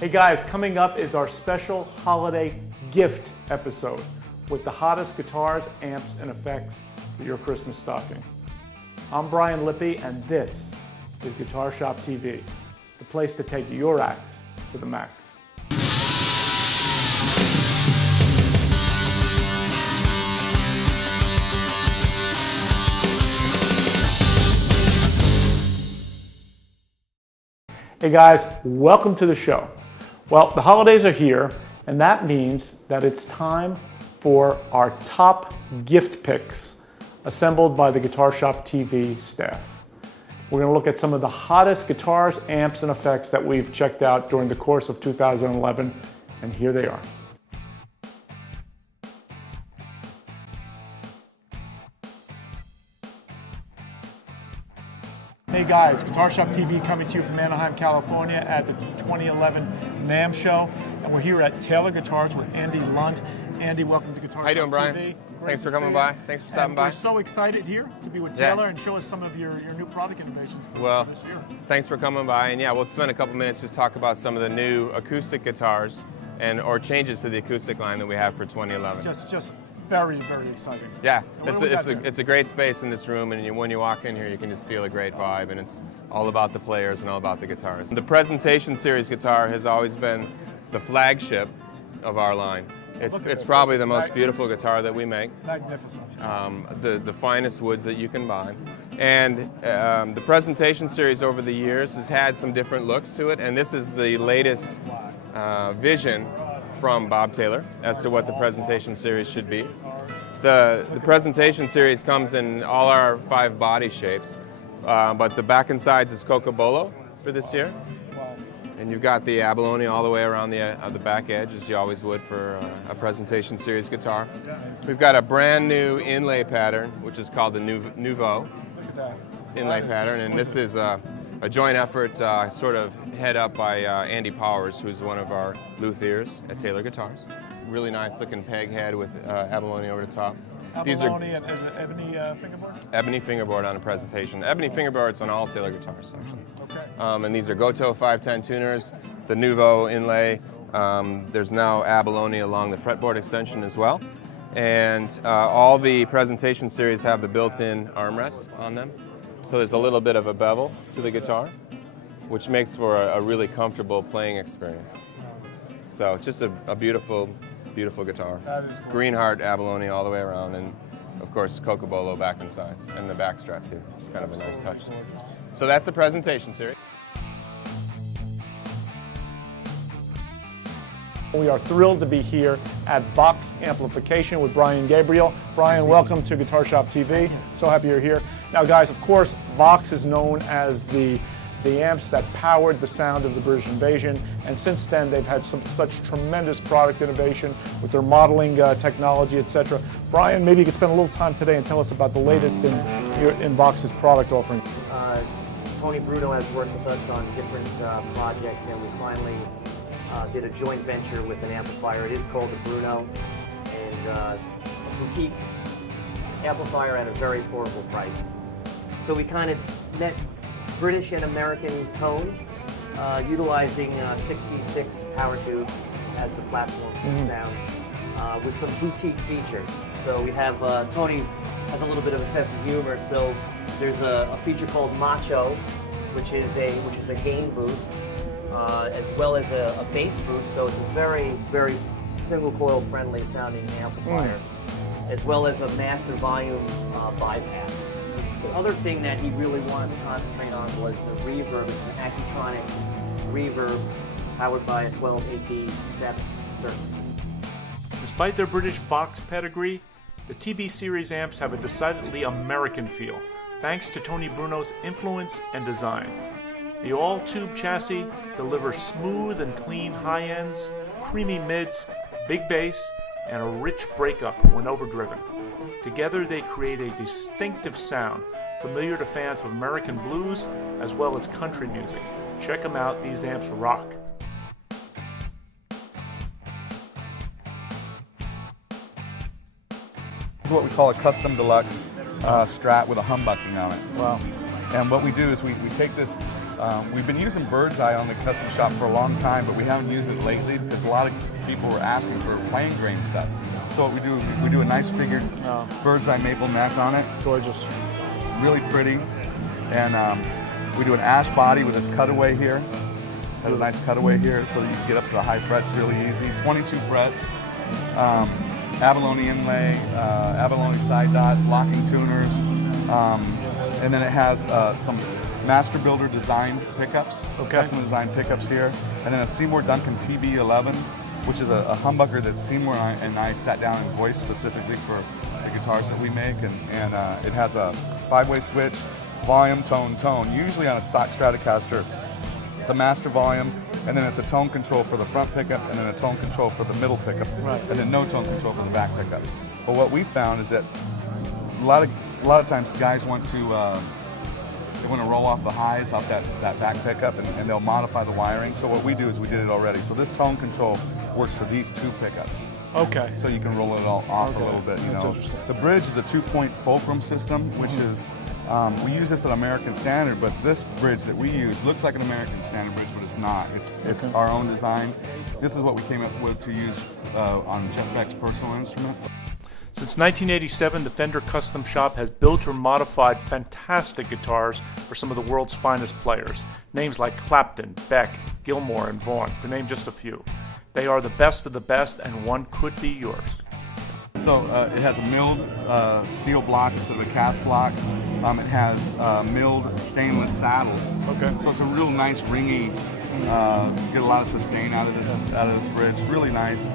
Hey guys, coming up is our special holiday gift episode with the hottest guitars, amps, and effects for your Christmas stocking. I'm Brian Lippy, and this is Guitar Shop TV, the place to take your axe to the max. Hey guys, welcome to the show. Well, the holidays are here, and that means that it's time for our top gift picks assembled by the Guitar Shop TV staff. We're going to look at some of the hottest guitars, amps, and effects that we've checked out during the course of 2011, and here they are. Hey guys, Guitar Shop TV coming to you from Anaheim, California at the 2011 NAMM show. And we're here at Taylor Guitars with Andy Lunt. Andy, welcome to Guitar Shop TV. How you doing, Brian? Great Thanks for to coming see by. you. Thanks for stopping by. We're so excited here to be with Taylor and show us some of your new product innovations for this year. Thanks for coming by. And yeah, we'll spend a couple minutes just talk about some of the new acoustic guitars or changes to the acoustic line that we have for 2011. Just very, very exciting. Yeah, And it's a great space in this room, and when you walk in here, you can just feel a great vibe, and it's all about the players and all about the guitars. The Presentation Series guitar has always been the flagship of our line. It's probably the most beautiful guitar that we make. Magnificent. The finest woods that you can buy. And the Presentation Series over the years has had some different looks to it, and this is the latest vision from Bob Taylor as to what the Presentation Series should be. The Presentation Series comes in all our 5 body shapes, but the back and sides is Cocobolo for this year. And you've got the abalone all the way around the back edge, as you always would for a Presentation Series guitar. We've got a brand new inlay pattern, which is called the Nouveau inlay pattern, and this is a joint effort sort of head up by Andy Powers, who's one of our luthiers at Taylor Guitars. Really nice looking peg head with abalone over the top. Abalone and ebony fingerboard? Ebony fingerboard on a Presentation. Ebony fingerboards on all Taylor guitars, actually. Okay. And these are Gotoh 510 tuners, the Nouveau inlay. There's now abalone along the fretboard extension as well. And all the Presentation Series have the built-in armrest on them. So there's a little bit of a bevel to the guitar, which makes for a really comfortable playing experience. So it's just a beautiful, beautiful guitar. That is cool. Green heart abalone all the way around, and of course Cocobolo back and sides, and the back strap too. It's kind of a nice touch. So that's the Presentation Series. We are thrilled to be here at Vox Amplification with Brian Gabriel. Brian, welcome to Guitar Shop TV. So happy you're here. Now guys, of course, Vox is known as the amps that powered the sound of the British Invasion, and since then they've had such tremendous product innovation with their modeling technology, etc. Brian, maybe you could spend a little time today and tell us about the latest in Vox's product offering. Tony Bruno has worked with us on different projects, and we finally did a joint venture with an amplifier. It is called the Bruno, and a boutique amplifier at a very affordable price. So we kind of met British and American tone, utilizing 6V6 power tubes as the platform for the sound, with some boutique features. So we have, Tony has a little bit of a sense of humor, so there's a feature called Macho, which is a gain boost, as well as a bass boost, so it's a very, very single coil friendly sounding amplifier, as well as a master volume bypass. The other thing that he really wanted to concentrate on was the reverb. It's an Accutronics reverb powered by a 12AT7 circuit. Despite their British Vox pedigree, the TB series amps have a decidedly American feel, thanks to Tony Bruno's influence and design. The all-tube chassis delivers smooth and clean high ends, creamy mids, big bass, and a rich breakup when overdriven. Together they create a distinctive sound familiar to fans of American blues as well as country music. Check them out, these amps rock. This is what we call a custom deluxe Strat with a humbucking on it. Wow. And what we do is we take this We've been using Bird's Eye on the custom shop for a long time, but we haven't used it lately because a lot of people were asking for plain grain stuff. So what we do a nice figured Bird's Eye maple neck on it. Gorgeous. Really pretty. And we do an ash body with this cutaway here. Has a nice cutaway here, so you can get up to the high frets really easy. 22 frets. Abalone inlay, abalone side dots, locking tuners, and then it has some Master Builder design pickups, custom design pickups here, and then a Seymour Duncan TB11, which is a humbucker that Seymour and I sat down and voiced specifically for the guitars that we make, and it has a 5-way switch, volume, tone, tone. Usually on a stock Stratocaster, it's a master volume, and then it's a tone control for the front pickup, and then a tone control for the middle pickup, and then no tone control for the back pickup. But what we found is that a lot of times guys want to roll off the highs off that back pickup, and they'll modify the wiring. So what we do is we did it already. So this tone control works for these 2 pickups. Okay. So you can roll it all off a little bit. You That's know, interesting. the bridge is a 2-point fulcrum system, which is we use this at American Standard, but this bridge that we use looks like an American Standard bridge, but it's not. It's our own design. This is what we came up with to use on Jeff Beck's personal instruments. Since 1987, the Fender Custom Shop has built or modified fantastic guitars for some of the world's finest players. Names like Clapton, Beck, Gilmour, and Vaughan, to name just a few. They are the best of the best, and one could be yours. So it has a milled steel block instead of a cast block. It has milled stainless saddles. Okay. So it's a real nice ringy. Get a lot of sustain out of this bridge. Really nice.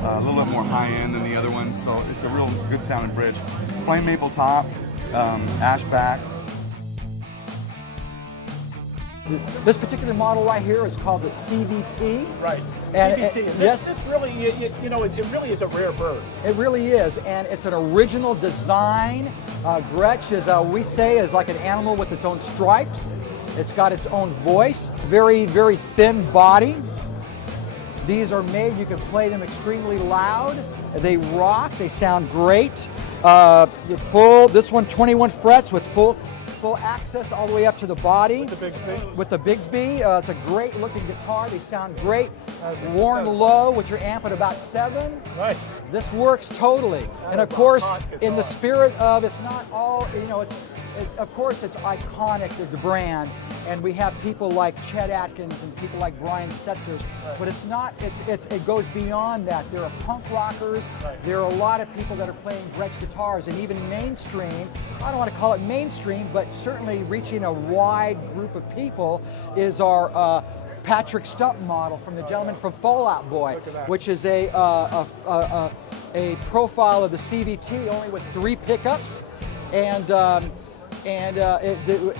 A little bit more high end than the other one. So it's a real good sounding bridge. Flame maple top, ash back. This particular model right here is called the CVT. Right. And- CVT. and- This, yes. this really, you know, it really is a rare bird. It really is, and it's an original design. Gretsch is, we say, is like an animal with its own stripes. It's got its own voice, very, very thin body. These are made, you can play them extremely loud. They rock, they sound great. This one 21 frets with full access all the way up to the body. With the Bigsby. With the Bigsby. It's a great looking guitar. They sound great. Worn low with your amp at about 7. Right. This works totally. And of is a course, hot in the guitar. spirit of, it's not all, you know, of course it's iconic of the brand, and we have people like Chet Atkins and people like Brian Setzers, but it's not, it goes beyond that. There are punk rockers, there are a lot of people that are playing Gretsch guitars, and even mainstream, I don't want to call it mainstream, but certainly reaching a wide group of people is our Patrick Stump model from the gentleman from Fall Out Boy, which is a profile of the CVT only with 3 pickups, and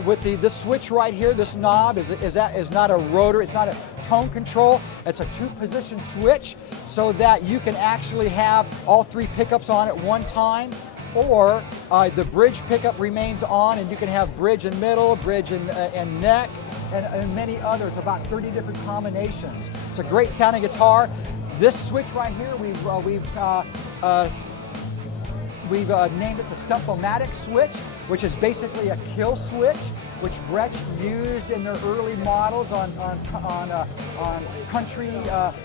with this switch right here, this knob is not a rotor, it's not a tone control, it's a 2-position switch, so that you can actually have all 3 pickups on at one time, or the bridge pickup remains on, and you can have bridge and middle, bridge and neck, and many others, about 30 different combinations. It's a great sounding guitar. This switch right here, we've named it the Stump-O-Matic switch, which is basically a kill switch, which Gretsch used in their early models on country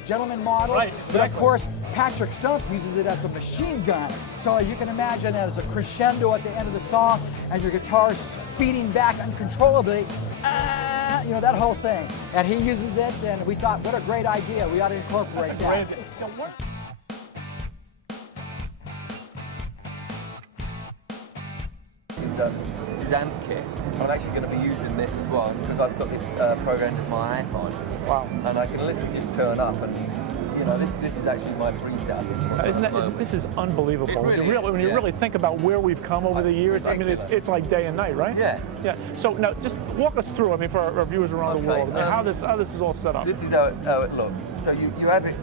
gentleman models. Right, But of course, Patrick Stump uses it as a machine gun. So you can imagine as a crescendo at the end of the song, and your guitar's feeding back uncontrollably, you know, that whole thing. And he uses it, and we thought, what a great idea. We ought to incorporate that. This is amp kit. I'm actually going to be using this as well because I've got this programmed in my iPhone. Wow. And I can literally just turn up and, you know, this is actually my preset. Isn't it, this is unbelievable. It really when is, you yeah. really think about where we've come over the years, I mean, it's like day and night, right? Yeah. Yeah. So now, just walk us through. I mean, for our viewers around the Okay, world, I mean, how this is all set up. This is how it looks. So you have it.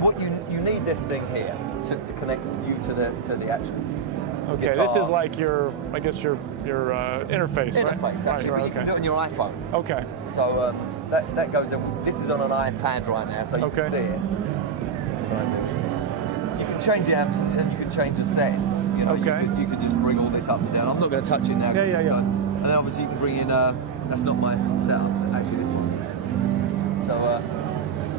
What you need this thing here to connect you to the actual. Okay, guitar. this is like your interface, right? Interface, actually, Right, but you can do it on your iPhone. Okay. So that goes in. This is on an iPad right now, so you Okay. can see it. So you can change the amps and you can change the settings. You know, Okay. you could just bring all this up and down. I'm not going to touch it now. 'cause Yeah, it's yeah. done. And then obviously you can bring in That's not my setup. Actually, this one is. So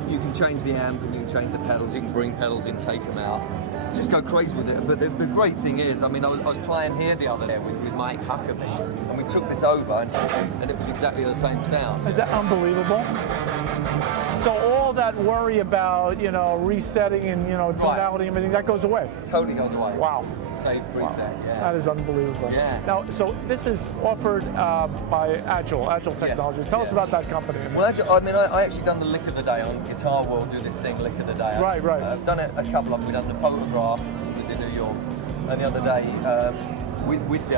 you can change the amp and you can change the pedals. You can bring pedals in, take them out. Just go crazy with it. But the great thing is, I mean, I was playing here the other day with Mike Huckabee, and we took this over, and it was exactly the same sound. Is that unbelievable? So all that worry about, resetting and, tonality and everything, that goes away. Totally goes away. Wow. Save preset, yeah. That is unbelievable. Yeah. Now, so this is offered by Agile Technologies. Tell us about that company. Well, actually, I mean, I actually done the Lick of the Day on Guitar World, do this thing, Lick of the Day. Right. I've done it a couple of them. We've done the Photograph, it was in New York, and the other day, with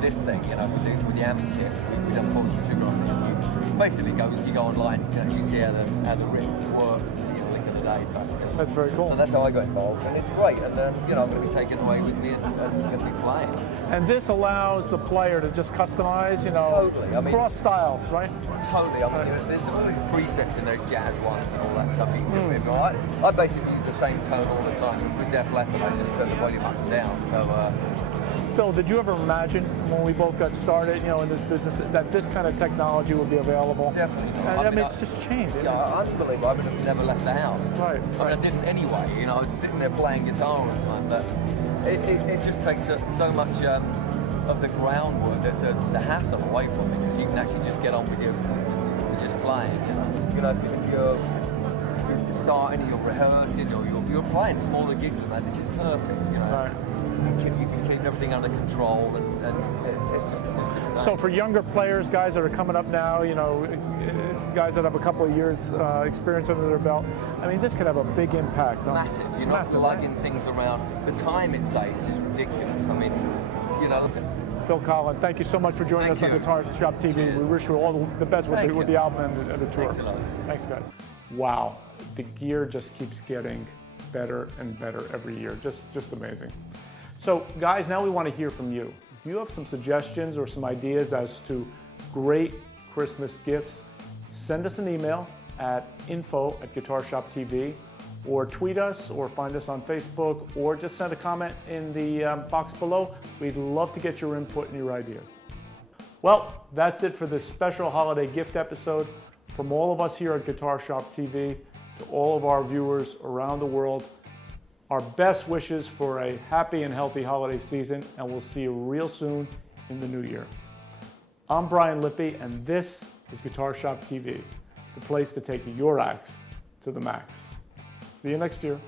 this thing, with the amp kit, we done Pour Some Sugar on it. You basically go online, you can actually see how the riff works, and Lick of the Day type thing. That's very cool. So that's how I got involved, and it's great. And I'm going to be taking it away with me and going to be playing. And this allows the player to just customize, Totally. I mean, cross styles, right? Totally. I mean, there's all these presets in those jazz ones and all that stuff you can do with it. I basically use the same tone all the time. With Def Leppard, I just turn the volume up and down. So. Phil, did you ever imagine when we both got started, in this business, that this kind of technology would be available? Definitely. And, I mean, it's just changed. Yeah, unbelievable. I would have never left the house. Right. I mean, I didn't anyway. I was sitting there playing guitar all the time, but it just takes so much of the groundwork, the hassle away from it, because you can actually just get on with just playing. If you're starting, you're rehearsing, or you're playing smaller gigs than that, this is perfect. Right. You can keep everything under control, and it's just insane. So for younger players, guys that are coming up now, guys that have a couple of years experience under their belt, I mean, this could have a big impact. Massive. You're not lugging things around. The time it saves is ridiculous. I mean, look at Phil Collen, thank you so much for joining us on Guitar Shop TV. Cheers. We wish you all the best with the album and the tour. Thanks a lot. Thanks, guys. Wow, the gear just keeps getting better and better every year. Just amazing. So, guys, now we want to hear from you. If you have some suggestions or some ideas as to great Christmas gifts, send us an email at info@GuitarShopTV, or tweet us, or find us on Facebook, or just send a comment in the box below. We'd love to get your input and your ideas. Well, that's it for this special holiday gift episode. From all of us here at Guitar Shop TV to all of our viewers around the world, our best wishes for a happy and healthy holiday season, and we'll see you real soon in the new year. I'm Brian Lippy, and this is Guitar Shop TV, the place to take your axe to the max. See you next year.